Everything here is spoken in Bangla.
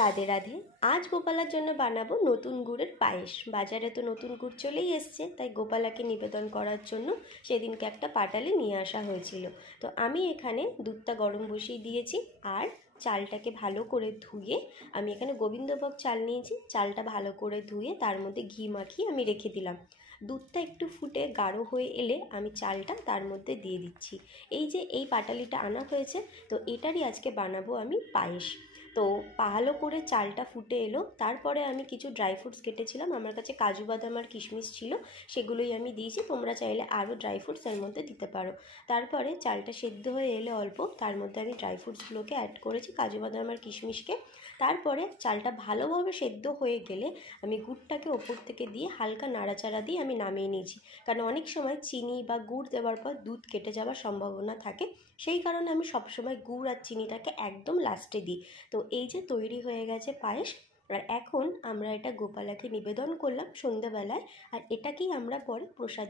রাধে রাধে। আজ গোপালার জন্য বানাবো নতুন গুড়ের পায়েস। বাজারে তো নতুন গুড় চলেই এসছে, তাই গোপালাকে নিবেদন করার জন্য সেদিনকে একটা পাটালি নিয়ে আসা হয়েছিল। তো আমি এখানে দুধটা গরম বসিয়ে দিয়েছি, আর চালটাকে ভালো করে ধুয়ে আমি এখানে গোবিন্দভোগ চাল নিয়েছি। চালটা ভালো করে ধুয়ে তার মধ্যে ঘি মাখিয়ে আমি রেখে দিলাম। দুধটা একটু ফুটে গাঢ় হয়ে এলে আমি চালটা তার মধ্যে দিয়ে দিচ্ছি। এই যে এই পাটালিটা আনা হয়েছে, তো এটারই আজকে বানাবো আমি পায়েস। তো ভালো করে চালটা ফুটে এলো, তারপরে আমি কিছু ড্রাই ফ্রুটস কেটেছিলাম, আমার কাছে কাজু বাদাম আর কিশমিশ ছিল, সেগুলোই আমি দিয়েছি। তোমরা চাইলে আরও ড্রাই ফ্রুটস এর মধ্যে দিতে পারো। তারপরে চালটা সেদ্ধ হয়ে এলে অল্প, তার মধ্যে আমি ড্রাই ফ্রুটসগুলোকে অ্যাড করেছি, কাজু বাদাম আর কিশমিশকে। তারপরে চালটা ভালোভাবে সেদ্ধ হয়ে গেলে আমি গুড়টাকে ওপর থেকে দিয়ে হালকা নাড়াচাড়া দিয়ে আমি নামিয়ে নিয়েছি। কারণ অনেক সময় চিনি বা গুড় দেওয়ার পর দুধ কেটে যাওয়ার সম্ভাবনা থাকে, সেই কারণে আমি সবসময় গুড় আর চিনিটাকে একদম লাস্টে দিই। তো এই যে তৈরি হয়ে গেছে পায়েস, আর এখন আমরা এটা গোপালাকে নিবেদন করলাম সন্ধ্যাবেলায়, আর এটাকেই আমরা পরে প্রসাদ